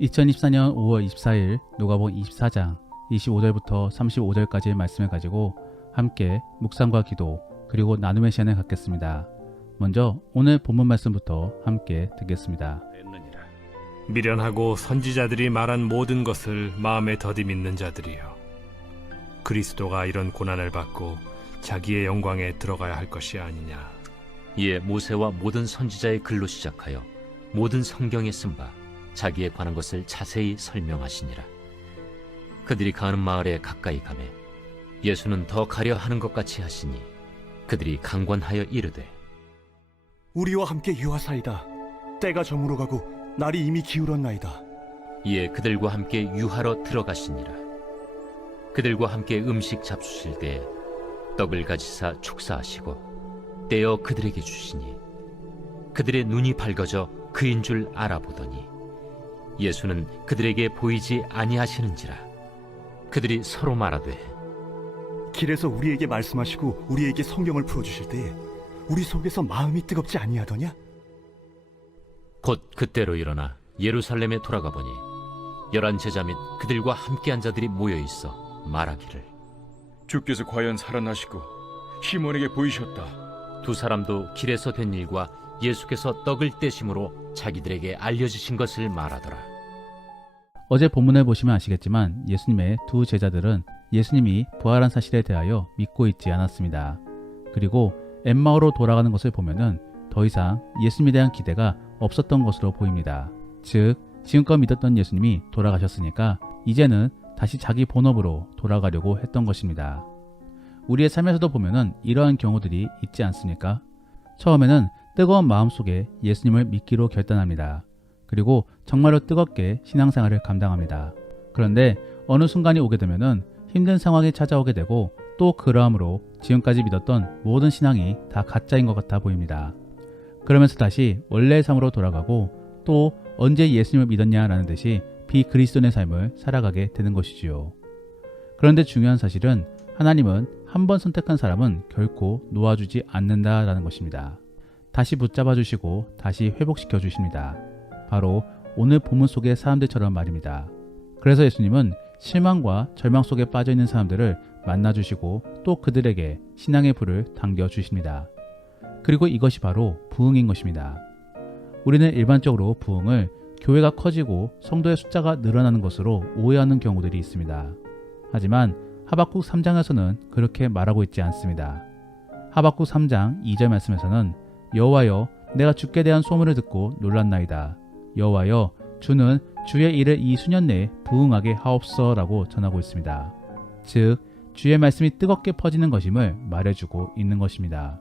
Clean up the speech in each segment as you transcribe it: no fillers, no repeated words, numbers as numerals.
2024년 5월 24일 누가복음 24장 25절부터 35절까지의 말씀을 가지고 함께 묵상과 기도 그리고 나눔의 시간을 갖겠습니다. 먼저 오늘 본문 말씀부터 함께 듣겠습니다. 미련하고 선지자들이 말한 모든 것을 마음에 더디 믿는 자들이여, 그리스도가 이런 고난을 받고 자기의 영광에 들어가야 할 것이 아니냐. 이에 모세와 모든 선지자의 글로 시작하여 모든 성경에 쓴 바 자기에 관한 것을 자세히 설명하시니라. 그들이 가는 마을에 가까이 가매 예수는 더 가려 하는 것 같이 하시니 그들이 강권하여 이르되, 우리와 함께 유하사이다. 때가 저물어 가고 날이 이미 기울었나이다. 이에 그들과 함께 유하러 들어가시니라. 그들과 함께 음식 잡수실 때에 떡을 가지사 축사하시고 떼어 그들에게 주시니 그들의 눈이 밝아져 그인 줄 알아보더니 예수는 그들에게 보이지 아니하시는지라. 그들이 서로 말하되, 길에서 우리에게 말씀하시고 우리에게 성경을 풀어주실 때에 우리 속에서 마음이 뜨겁지 아니하더냐? 곧 그때로 일어나 예루살렘에 돌아가 보니 11 제자 및 그들과 함께한 자들이 모여 있어 말하기를, 주께서 과연 살아나시고 시몬에게 보이셨다. 두 사람도 길에서 된 일과 예수께서 떡을 떼심으로 자기들에게 알려주신 것을 말하더라. 어제 본문을 보시면 아시겠지만 예수님의 두 제자들은 예수님이 부활한 사실에 대하여 믿고 있지 않았습니다. 그리고 엠마오로 돌아가는 것을 보면은 더 이상 예수님에 대한 기대가 없었던 것으로 보입니다. 즉 지금껏 믿었던 예수님이 돌아가셨으니까 이제는 다시 자기 본업으로 돌아가려고 했던 것입니다. 우리의 삶에서도 보면은 이러한 경우들이 있지 않습니까? 처음에는 뜨거운 마음속에 예수님을 믿기로 결단합니다. 그리고 정말로 뜨겁게 신앙생활을 감당합니다. 그런데 어느 순간이 오게 되면은 힘든 상황이 찾아오게 되고 또 그러함으로 지금까지 믿었던 모든 신앙이 다 가짜인 것 같아 보입니다. 그러면서 다시 원래의 삶으로 돌아가고 또 언제 예수님을 믿었냐라는 듯이 비그리스도인의 삶을 살아가게 되는 것이지요. 그런데 중요한 사실은 하나님은 한 번 선택한 사람은 결코 놓아주지 않는다라는 것입니다. 다시 붙잡아 주시고 다시 회복시켜 주십니다. 바로 오늘 본문 속의 사람들처럼 말입니다. 그래서 예수님은 실망과 절망 속에 빠져 있는 사람들을 만나주시고 또 그들에게 신앙의 불을 당겨주십니다. 그리고 이것이 바로 부흥인 것입니다. 우리는 일반적으로 부흥을 교회가 커지고 성도의 숫자가 늘어나는 것으로 오해하는 경우들이 있습니다. 하지만 하박국 3장에서는 그렇게 말하고 있지 않습니다. 하박국 3장 2절 말씀에서는 여호와여, 내가 주께 대한 소문을 듣고 놀랐나이다. 여호와여, 주는 주의 일을 이 수년 내에 부흥하게 하옵소서라고 전하고 있습니다. 즉 주의 말씀이 뜨겁게 퍼지는 것임을 말해주고 있는 것입니다.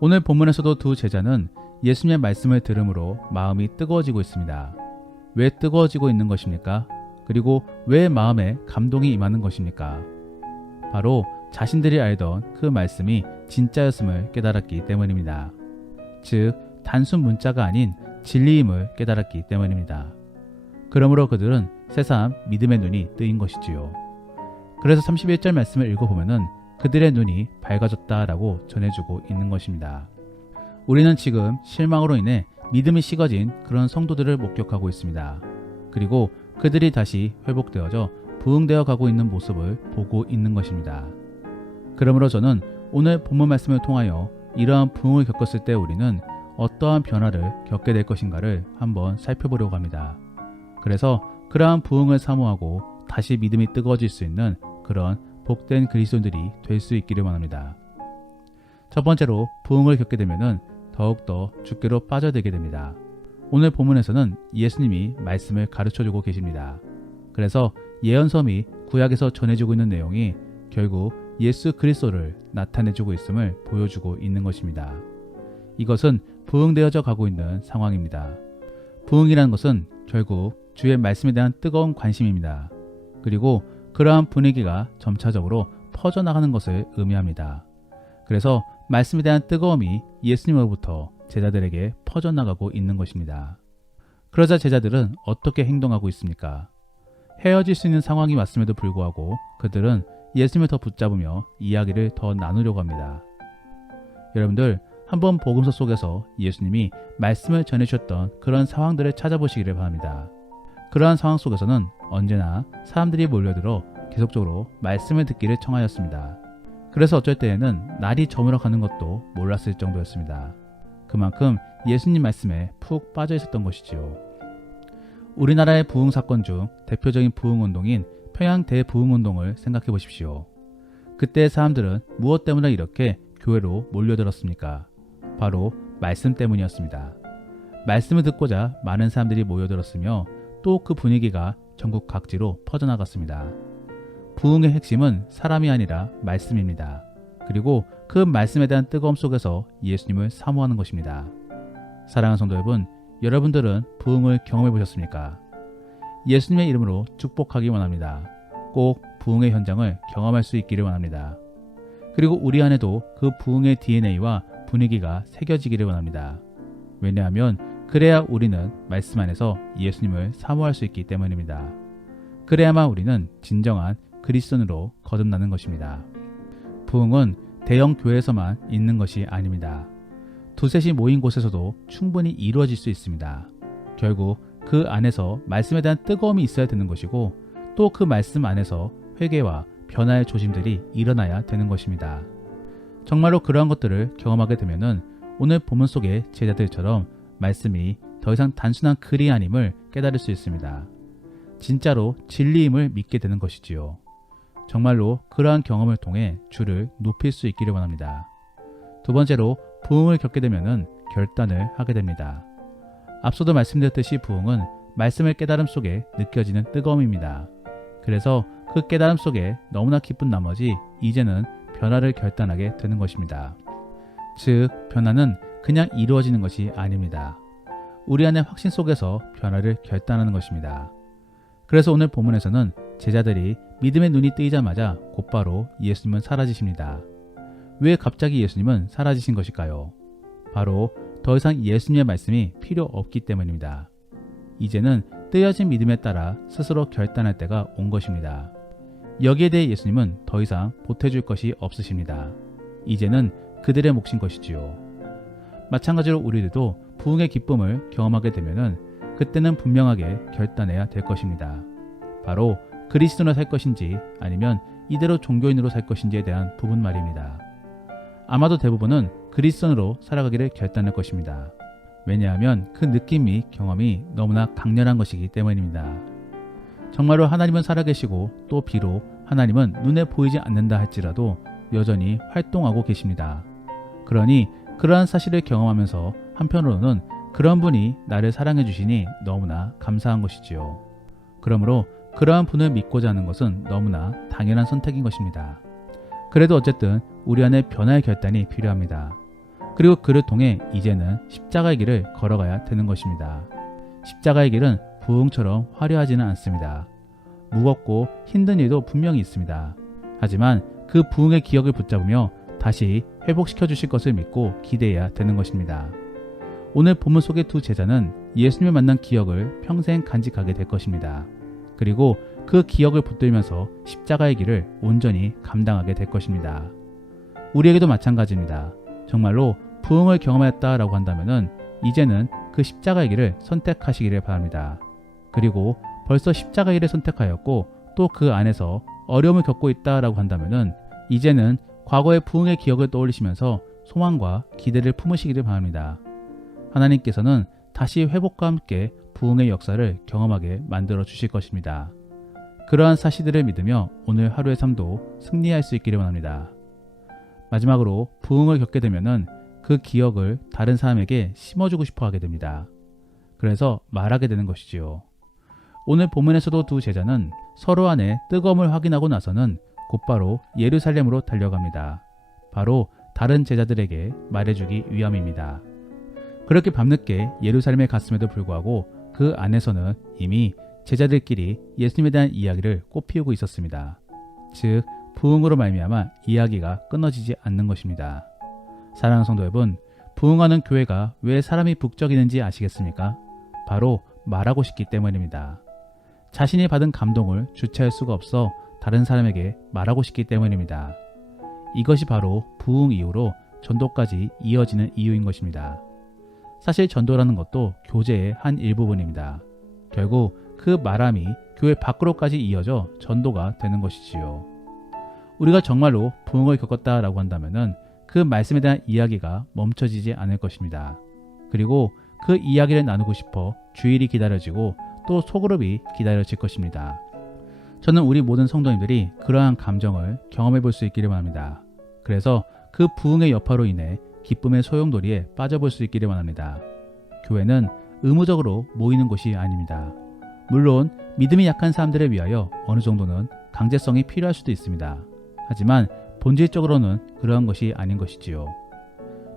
오늘 본문에서도 두 제자는 예수님의 말씀을 들음으로 마음이 뜨거워지고 있습니다. 왜 뜨거워지고 있는 것입니까? 그리고 왜 마음에 감동이 임하는 것입니까? 바로 자신들이 알던 그 말씀이 진짜였음을 깨달았기 때문입니다. 즉 단순 문자가 아닌 진리임을 깨달았기 때문입니다. 그러므로 그들은 새삼 믿음의 눈이 뜨인 것이지요. 그래서 31절 말씀을 읽어보면 그들의 눈이 밝아졌다라고 전해주고 있는 것입니다. 우리는 지금 실망으로 인해 믿음이 식어진 그런 성도들을 목격하고 있습니다. 그리고 그들이 다시 회복되어져 부흥되어 가고 있는 모습을 보고 있는 것입니다. 그러므로 저는 오늘 본문 말씀을 통하여 이러한 부흥을 겪었을 때 우리는 어떠한 변화를 겪게 될 것인가를 한번 살펴보려고 합니다. 그래서 그러한 부흥을 사모하고 다시 믿음이 뜨거워질 수 있는 그런 복된 그리스도인들이 될 수 있기를 원합니다. 첫 번째로 부흥을 겪게 되면 더욱더 주께로 빠져들게 됩니다. 오늘 본문에서는 예수님이 말씀을 가르쳐주고 계십니다. 그래서 예언서 및 구약에서 전해주고 있는 내용이 결국 예수 그리스도를 나타내주고 있음을 보여주고 있는 것입니다. 이것은 부흥되어져 가고 있는 상황입니다. 부흥이라는 것은 결국 주의 말씀에 대한 뜨거운 관심입니다. 그리고 그러한 분위기가 점차적으로 퍼져나가는 것을 의미합니다. 그래서 말씀에 대한 뜨거움이 예수님으로부터 제자들에게 퍼져나가고 있는 것입니다. 그러자 제자들은 어떻게 행동하고 있습니까? 헤어질 수 있는 상황이 왔음에도 불구하고 그들은 예수님을 더 붙잡으며 이야기를 더 나누려고 합니다. 여러분들 한번 복음서 속에서 예수님이 말씀을 전해주셨던 그런 상황들을 찾아보시기를 바랍니다. 그러한 상황 속에서는 언제나 사람들이 몰려들어 계속적으로 말씀을 듣기를 청하였습니다. 그래서 어쩔 때에는 날이 저물어 가는 것도 몰랐을 정도였습니다. 그만큼 예수님 말씀에 푹 빠져 있었던 것이지요. 우리나라의 부흥 사건 중 대표적인 부흥 운동인 평양 대부흥 운동을 생각해 보십시오. 그때 사람들은 무엇 때문에 이렇게 교회로 몰려들었습니까? 바로 말씀 때문이었습니다. 말씀을 듣고자 많은 사람들이 모여들었으며 또 그 분위기가 전국 각지로 퍼져나갔습니다. 부흥의 핵심은 사람이 아니라 말씀입니다. 그리고 그 말씀에 대한 뜨거움 속에서 예수님을 사모하는 것입니다. 사랑하는 성도 여러분, 여러분들은 부흥을 경험해 보셨습니까? 예수님의 이름으로 축복하기 원합니다. 꼭 부흥의 현장을 경험할 수 있기를 원합니다. 그리고 우리 안에도 그 부흥의 DNA와 분위기가 새겨지기를 원합니다. 왜냐하면 그래야 우리는 말씀 안에서 예수님을 사모할 수 있기 때문입니다. 그래야만 우리는 진정한 그리스도인으로 거듭나는 것입니다. 부흥은 대형 교회에서만 있는 것이 아닙니다. 두셋이 모인 곳에서도 충분히 이루어질 수 있습니다. 결국 그 안에서 말씀에 대한 뜨거움이 있어야 되는 것이고 또 그 말씀 안에서 회개와 변화의 조짐들이 일어나야 되는 것입니다. 정말로 그러한 것들을 경험하게 되면은 오늘 본문 속의 제자들처럼 말씀이 더 이상 단순한 글이 아님을 깨달을 수 있습니다. 진짜로 진리임을 믿게 되는 것이지요. 정말로 그러한 경험을 통해 주를 높일 수 있기를 원합니다. 두 번째로 부흥을 겪게 되면은 결단을 하게 됩니다. 앞서도 말씀드렸듯이 부흥은 말씀을 깨달음 속에 느껴지는 뜨거움입니다. 그래서 그 깨달음 속에 너무나 기쁜 나머지 이제는 변화를 결단하게 되는 것입니다. 즉, 변화는 그냥 이루어지는 것이 아닙니다. 우리 안의 확신 속에서 변화를 결단하는 것입니다. 그래서 오늘 본문에서는 제자들이 믿음의 눈이 뜨이자마자 곧바로 예수님은 사라지십니다. 왜 갑자기 예수님은 사라지신 것일까요? 바로 더 이상 예수님의 말씀이 필요 없기 때문입니다. 이제는 뜨여진 믿음에 따라 스스로 결단할 때가 온 것입니다. 여기에 대해 예수님은 더 이상 보태줄 것이 없으십니다. 이제는 그들의 몫인 것이지요. 마찬가지로 우리들도 부흥의 기쁨을 경험하게 되면은 그때는 분명하게 결단해야 될 것입니다. 바로 그리스도로 살 것인지 아니면 이대로 종교인으로 살 것인지에 대한 부분 말입니다. 아마도 대부분은 그리스도인으로 살아가기를 결단할 것입니다. 왜냐하면 그 느낌이 경험이 너무나 강렬한 것이기 때문입니다. 정말로 하나님은 살아계시고 또 비록 하나님은 눈에 보이지 않는다 할지라도 여전히 활동하고 계십니다. 그러니 그러한 사실을 경험하면서 한편으로는 그런 분이 나를 사랑해 주시니 너무나 감사한 것이지요. 그러므로 그러한 분을 믿고자 하는 것은 너무나 당연한 선택인 것입니다. 그래도 어쨌든 우리 안에 변화의 결단이 필요합니다. 그리고 그를 통해 이제는 십자가의 길을 걸어가야 되는 것입니다. 십자가의 길은 부흥처럼 화려하지는 않습니다. 무겁고 힘든 일도 분명히 있습니다. 하지만 그 부흥의 기억을 붙잡으며 다시 회복시켜 주실 것을 믿고 기대해야 되는 것입니다. 오늘 본문 속의 두 제자는 예수님을 만난 기억을 평생 간직하게 될 것입니다. 그리고 그 기억을 붙들면서 십자가의 길을 온전히 감당하게 될 것입니다. 우리에게도 마찬가지입니다. 정말로 부흥을 경험했다라고 한다면은 이제는 그 십자가의 길을 선택하시기를 바랍니다. 그리고 벌써 십자가의 길을 선택하였고 또 그 안에서 어려움을 겪고 있다라고 한다면은 이제는 과거의 부흥의 기억을 떠올리시면서 소망과 기대를 품으시기를 바랍니다. 하나님께서는 다시 회복과 함께 부흥의 역사를 경험하게 만들어 주실 것입니다. 그러한 사실들을 믿으며 오늘 하루의 삶도 승리할 수 있기를 원합니다. 마지막으로 부흥을 겪게 되면은 그 기억을 다른 사람에게 심어주고 싶어 하게 됩니다. 그래서 말하게 되는 것이지요. 오늘 본문에서도 두 제자는 서로 안에 뜨거움을 확인하고 나서는 곧바로 예루살렘으로 달려갑니다. 바로 다른 제자들에게 말해주기 위함입니다. 그렇게 밤늦게 예루살렘에 갔음에도 불구하고 그 안에서는 이미 제자들끼리 예수님에 대한 이야기를 꽃피우고 있었습니다. 즉 부흥으로 말미암아 이야기가 끊어지지 않는 것입니다. 사랑하는 성도 여러분, 부흥하는 교회가 왜 사람이 북적이는지 아시겠습니까? 바로 말하고 싶기 때문입니다. 자신이 받은 감동을 주체할 수가 없어 다른 사람에게 말하고 싶기 때문입니다. 이것이 바로 부흥 이후로 전도까지 이어지는 이유인 것입니다. 사실 전도라는 것도 교제의 한 일부분입니다. 결국 그 말함이 교회 밖으로까지 이어져 전도가 되는 것이지요. 우리가 정말로 부흥을 겪었다라고 한다면은 그 말씀에 대한 이야기가 멈춰지지 않을 것입니다. 그리고 그 이야기를 나누고 싶어 주일이 기다려지고 또 소그룹이 기다려질 것입니다. 저는 우리 모든 성도님들이 그러한 감정을 경험해 볼 수 있기를 바랍니다. 그래서 그 부흥의 여파로 인해 기쁨의 소용돌이에 빠져볼 수 있기를 원합니다. 교회는 의무적으로 모이는 곳이 아닙니다. 물론 믿음이 약한 사람들을 위하여 어느 정도는 강제성이 필요할 수도 있습니다. 하지만 본질적으로는 그러한 것이 아닌 것이지요.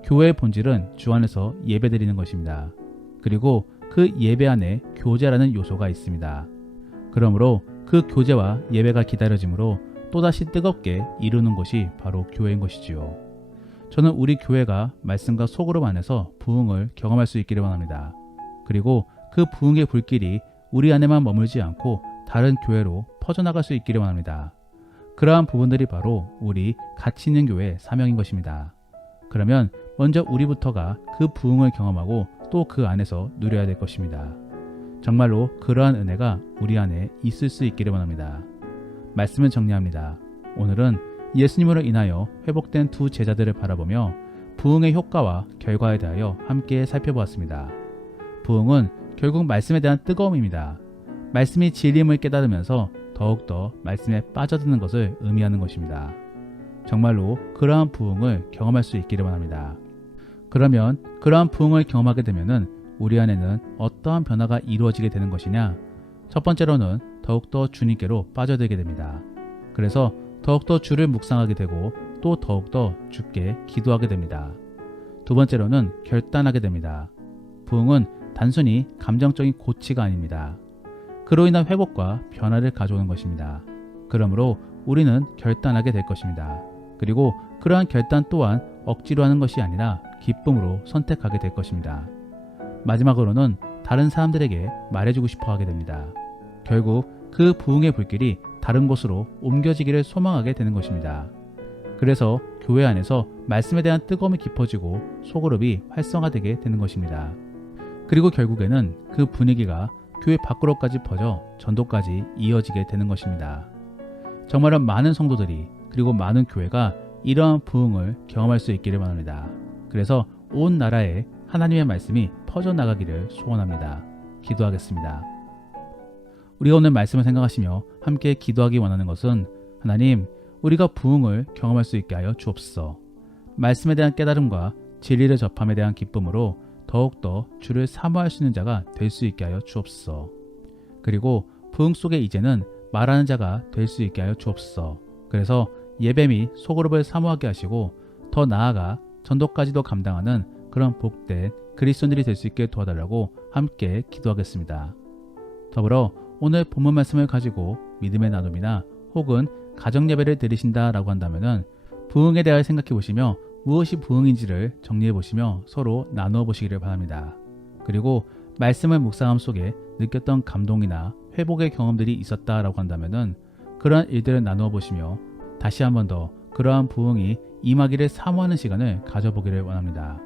교회의 본질은 주 안에서 예배드리는 것입니다. 그리고 그 예배 안에 교제라는 요소가 있습니다. 그러므로 그 교제와 예배가 기다려지므로 또다시 뜨겁게 이루는 것이 바로 교회인 것이지요. 저는 우리 교회가 말씀과 소그룹 안에서 부흥을 경험할 수 있기를 원합니다. 그리고 그 부흥의 불길이 우리 안에만 머물지 않고 다른 교회로 퍼져나갈 수 있기를 원합니다. 그러한 부분들이 바로 우리 가치 있는 교회의 사명인 것입니다. 그러면 먼저 우리부터가 그 부흥을 경험하고 또 그 안에서 누려야 될 것입니다. 정말로 그러한 은혜가 우리 안에 있을 수 있기를 원합니다. 말씀을 정리합니다. 오늘은 예수님으로 인하여 회복된 두 제자들을 바라보며 부흥의 효과와 결과에 대하여 함께 살펴보았습니다. 부흥은 결국 말씀에 대한 뜨거움입니다. 말씀이 진리임을 깨달으면서 더욱더 말씀에 빠져드는 것을 의미하는 것입니다. 정말로 그러한 부흥을 경험할 수 있기를 원합니다. 그러면 그러한 부흥을 경험하게 되면은 우리 안에는 어떠한 변화가 이루어지게 되는 것이냐? 첫 번째로는 더욱더 주님께로 빠져들게 됩니다. 그래서 더욱더 주를 묵상하게 되고 또 더욱더 주께 기도하게 됩니다. 두 번째로는 결단하게 됩니다. 부흥은 단순히 감정적인 고치가 아닙니다. 그로 인한 회복과 변화를 가져오는 것입니다. 그러므로 우리는 결단하게 될 것입니다. 그리고 그러한 결단 또한 억지로 하는 것이 아니라 기쁨으로 선택하게 될 것입니다. 마지막으로는 다른 사람들에게 말해주고 싶어 하게 됩니다. 결국 그 부흥의 불길이 다른 곳으로 옮겨지기를 소망하게 되는 것입니다. 그래서 교회 안에서 말씀에 대한 뜨거움이 깊어지고 소그룹이 활성화되게 되는 것입니다. 그리고 결국에는 그 분위기가 교회 밖으로까지 퍼져 전도까지 이어지게 되는 것입니다. 정말로 많은 성도들이 그리고 많은 교회가 이러한 부흥을 경험할 수 있기를 바랍니다. 그래서 온 나라에 하나님의 말씀이 퍼져나가기를 소원합니다. 기도하겠습니다. 우리가 오늘 말씀을 생각하시며 함께 기도하기 원하는 것은 하나님, 우리가 부흥을 경험할 수 있게 하여 주옵소서. 말씀에 대한 깨달음과 진리를 접함에 대한 기쁨으로 더욱더 주를 사모할 수 있는 자가 될 수 있게 하여 주옵소서. 그리고 부흥 속에 이제는 말하는 자가 될 수 있게 하여 주옵소서. 그래서 예배 및 소그룹을 사모하게 하시고 더 나아가 전도까지도 감당하는 그런 복된 그리스도인들이 될 수 있게 도와달라고 함께 기도하겠습니다. 더불어 오늘 본문 말씀을 가지고 믿음의 나눔이나 혹은 가정 예배를 드리신다라고 한다면은 부흥에 대하여 생각해 보시며 무엇이 부흥인지를 정리해 보시며 서로 나누어 보시기를 바랍니다. 그리고 말씀을 묵상함 속에 느꼈던 감동이나 회복의 경험들이 있었다라고 한다면은 그러한 일들을 나누어 보시며 다시 한 번 더 그러한 부흥이 임하기를 사모하는 시간을 가져보기를 원합니다.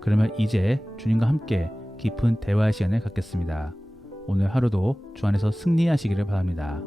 그러면 이제 주님과 함께 깊은 대화의 시간을 갖겠습니다. 오늘 하루도 주 안에서 승리하시기를 바랍니다.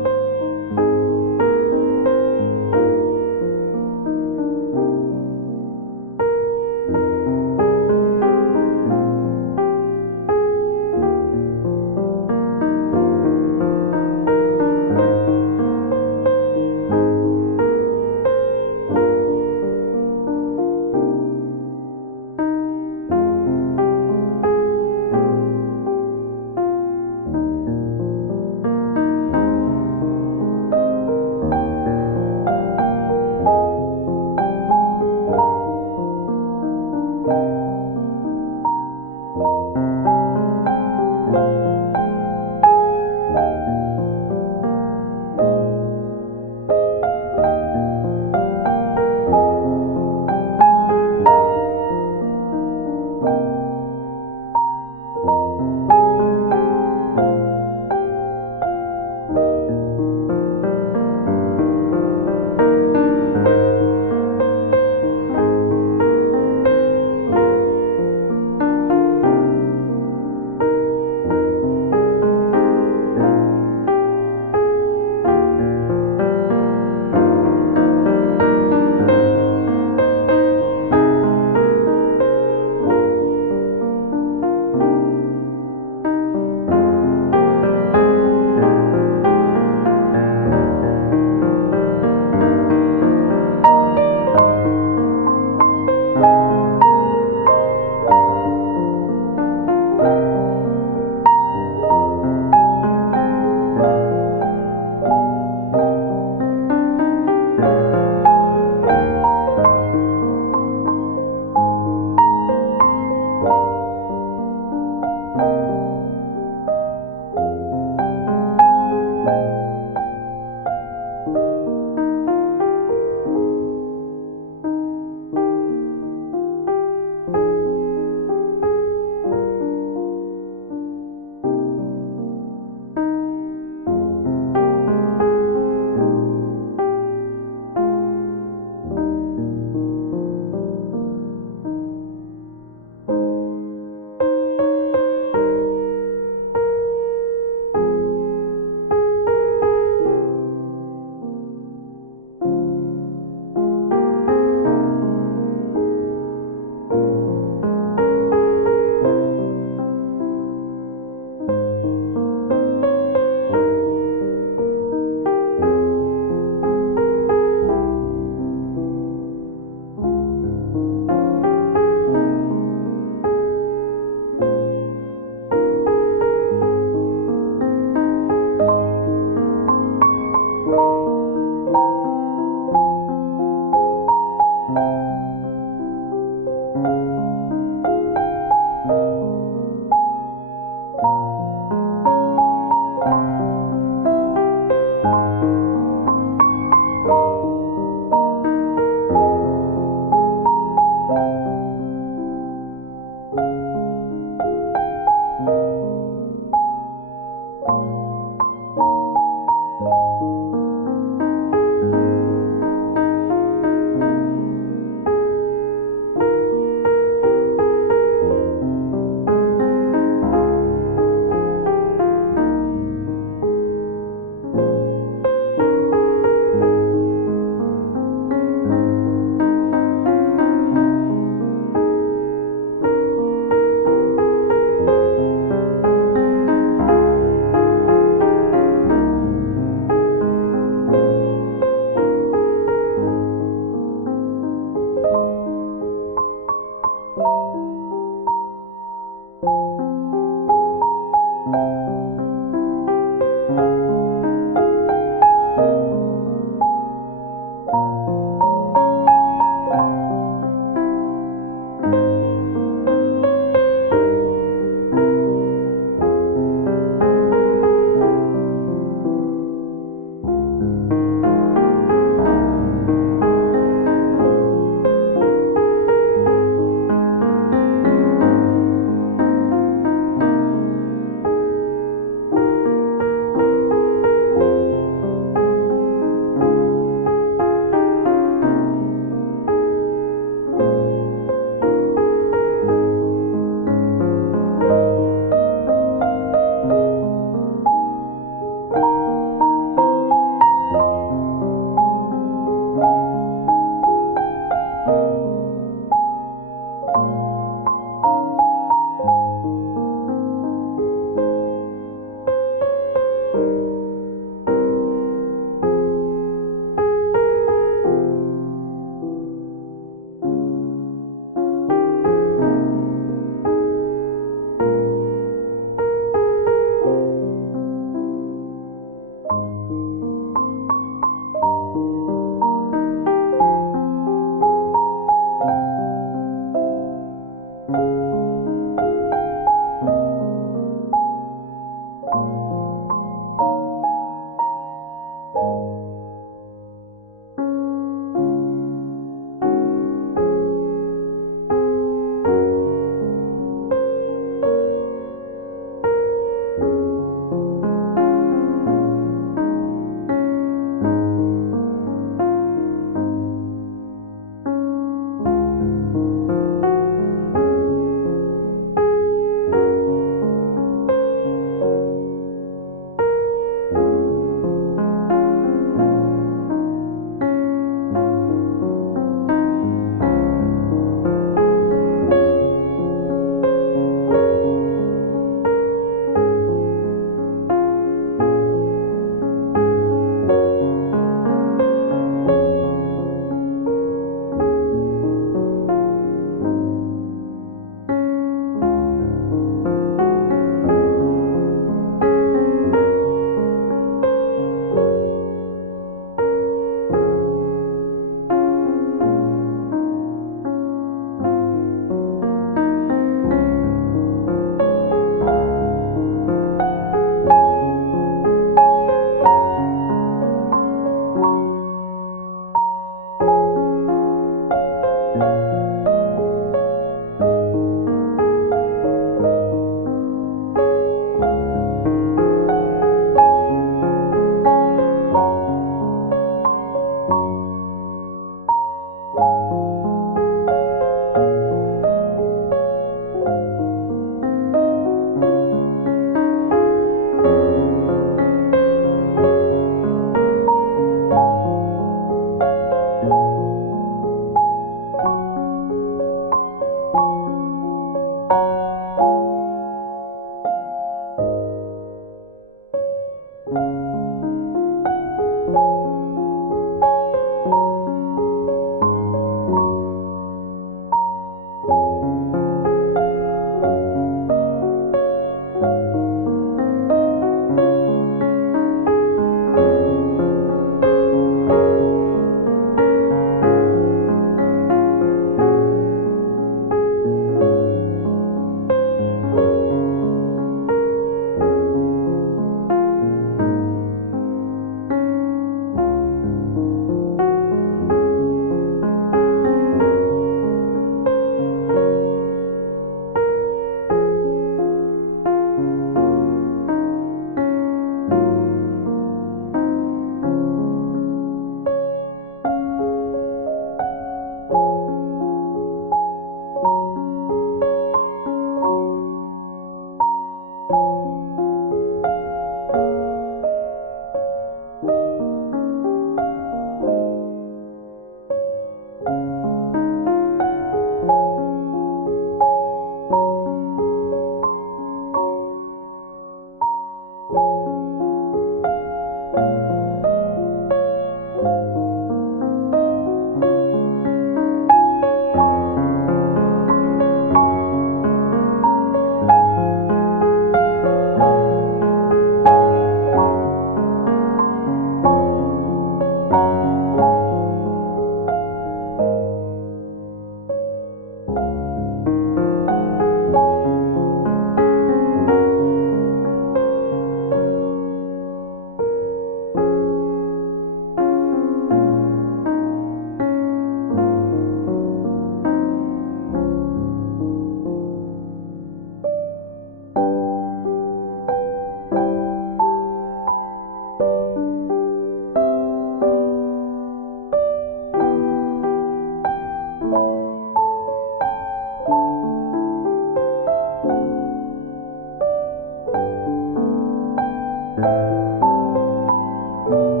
음.